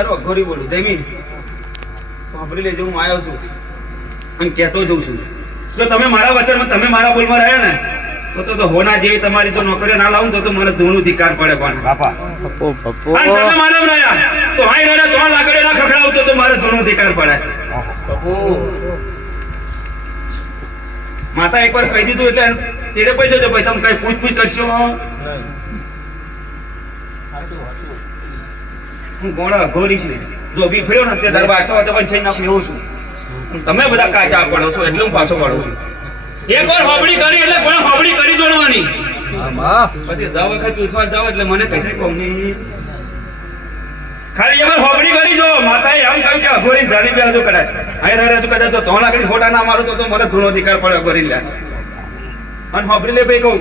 તારું અઘોરી બોલું જમીન સાંભળી લેજો હું આવ્યો છું અને કહેતો જઉં છું જો તમે મારા વચનમાં તમે મારા બોલમાં રહ્યા ને તો હોના જેવી તમારી તો નોકરીઓ ના લાવું તો મને ધૂણું ધિકાર પડે પણ બાપા તમે માનવ રહ્યા તો હાઈ રહ્યા તો લાકડે ના ખખડાવતો તો મારે ધૂણું ધિકાર પડે માતા એકવાર કહી દીધું એટલે તેડે પડી જજો ભાઈ તમે કઈ પૂછ કરશો હું ગોળા અઘોરી છું જો બી ફર્યો ને તે દરબાર છો તો પણ નાખ લેવું છું તમે બધા કાચા પડો છો એટલે હું પાછો પડું છું એકવાર હોબડી કરી એટલે પણ હોબડી કરી જોડવાની પછી 10 વખત વિશ્વાસ જાવ એટલે મને કહેશે કોમ નહીં ખાલી એકવાર હોબડી કરી જો માતાએ એમ કહ્યું કે અઘોરી જાની બેજો કદાચ આય રહે તો કદાચ તો લાકડી ખોટા ના મારું તો મને ધૂણો અધિકાર પડે અઘોરી લે અને હોબડી લે ભાઈ કહું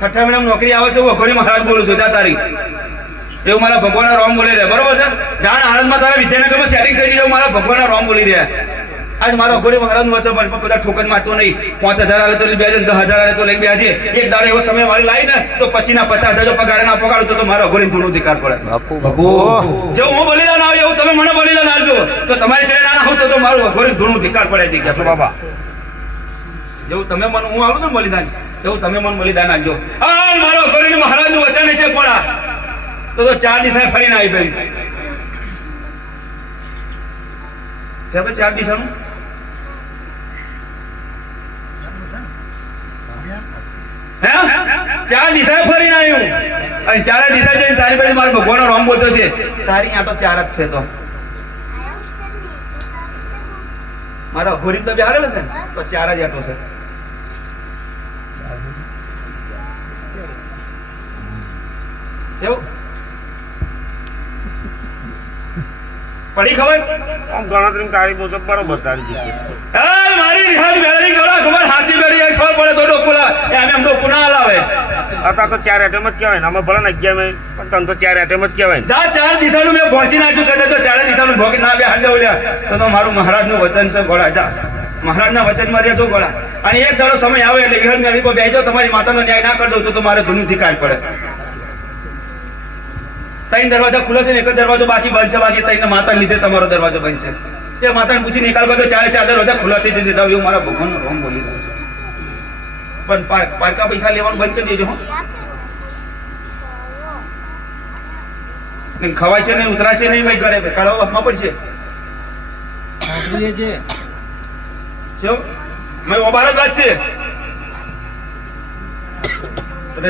6ઠા મહિનામાં નોકરી આવે છે હું અઘોરી મહારાજ બોલું છું જા તારી એવું મારા ભગવાનના રોમ બોલી રહ્યા બરોબર છે જાણ આણંદમાં તારા વિદ્યાનગરમાં સેટિંગ થઈ જાય મારા ભગવાનના રોમ બોલી રહ્યા આજ મારો અઘોરી મહારાજનું વચન પણ બધા ઠોકર મારતો નહીં 5000 આલે તો લઈ બેજે 10000 આલે તો લઈ બેજે એક દાડો એવો સમય મારી લાવી ને તો 25 ના 50 જો પગાર ના પગાડું તો મારો અઘોરી ધૂણું ધિકાર પડે બાપુ જો હું બલિદાન આવ્યો એવું તમે મને બલિદાન આપજો તો તમારી ચડે ના હોત તો મારું અઘોરી ધૂણું ધિકાર પડે છે કે બાબા જેવું તમે મને હું આવું છું બલિદાન એવું તમે મને બલિદાન આપજો આ મારો અઘોરી મહારાજનું વચન છે કોણા તો 4 દિશા ફરીને આવી ગઈ છે 4 દિશાનું હે 4 દિશા ફરીને આવ્યું અને 4 દિશા જઈને તારી પાસે મારો ભગવાનનો રોમ બોલતો છે તારી આ તો 4 જ છે તો મારો અઘોરી તો બેહાડેલો છે તો 4 જ આટો છે એવું પડી ખબર આમ ગણતરી તારી મુજબ બરોબર તારી જગ્યા એ મારી વિહાદ બેલની ગળા ખબર હાચી બેરી એ ખબર પડે તો ડોકુલા એ આમ ડોકુના હલાવે आता તો 4 એટમ જ કહેવાય ને અમે ભલે ને 11 મે પણ તને તો 4 એટમ જ કહેવાય જા 4 દિશાનું મેં પહોંચી નાખ્યું કદાચ તો 4 દિશાનું ભોગ ના બે હાડે ઓલ્યા તો મારું મહારાજનું વચન છે ગોળા જા મહારાજના વચન માં રહેજો ગોળા અને એક દાડો સમય આવે એટલે વિહદ મેળી પર બેસજો તમારી માતાનો ન્યાય ના કરી દઉં તો મારે ધૂનું ધિકાર પડે 3 દરવાજા ખુલે છે ને એક દરવાજો બાકી બંધ છે બાકી 3 માતા લીધે તમારો દરવાજો બંધ છે એ માતાને પૂછી નિકાલ બધો 4 દરવાજા ખુલ્લા થઈ જશે તો એવું મારા ભગવાનનો રોમ બોલી રહ્યો છે પણ પારકા પૈસા લેવાનું બંધ કરી દેજો ને ખવાય છે નહીં ઉતરાશે નહીં ભાઈ ઘરે કાઢવા વાસમાં પડશે જો મેં ઓબાર જ વાત છે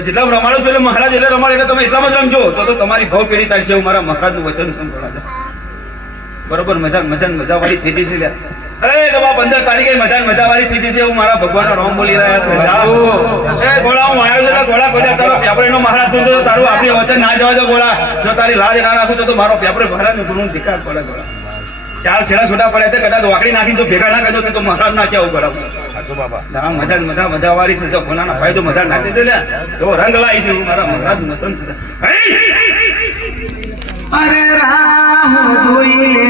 જેટલા રમાડો છો એટલે મહારાજ એટલે રમાડે એટલે તમે એટલામાં જ રમજો તો તમારી ભાવ પેઢી તારી છે મારા મહારાજનું વચન સંભળાવે બરોબર મજા વાળી થઈ જશે લ્યા એ ગવા 15 તારીખે મજા વાળી થઈ જશે એવું મારા ભગવાનનો રોમ બોલી રહ્યા છે એ ગોળા હું આવ્યો છે ગોળા બધા તારો પેપરેનો મહારાજ તું તો તારું આપણી વચન ના જવા દો ગોળા જો તારી લાજ ના રાખું તો મારો પેપરે મહારાજનું ધૂણું ધિકાર પડે ગોળા 4 છેડા છોટા પડે છે કદાચ વાકડી નાખીને તો ભેગા ના કરજો તો મહારાજ ના કેવું ગોળા સાચું બાબા ના મજા વાળી છે જો કોનાના ફાયદો મજા નાખી દે લ્યા એવો રંગ લાવી છે મારા મહારાજનું વચન છે અરે રાહ જોઈને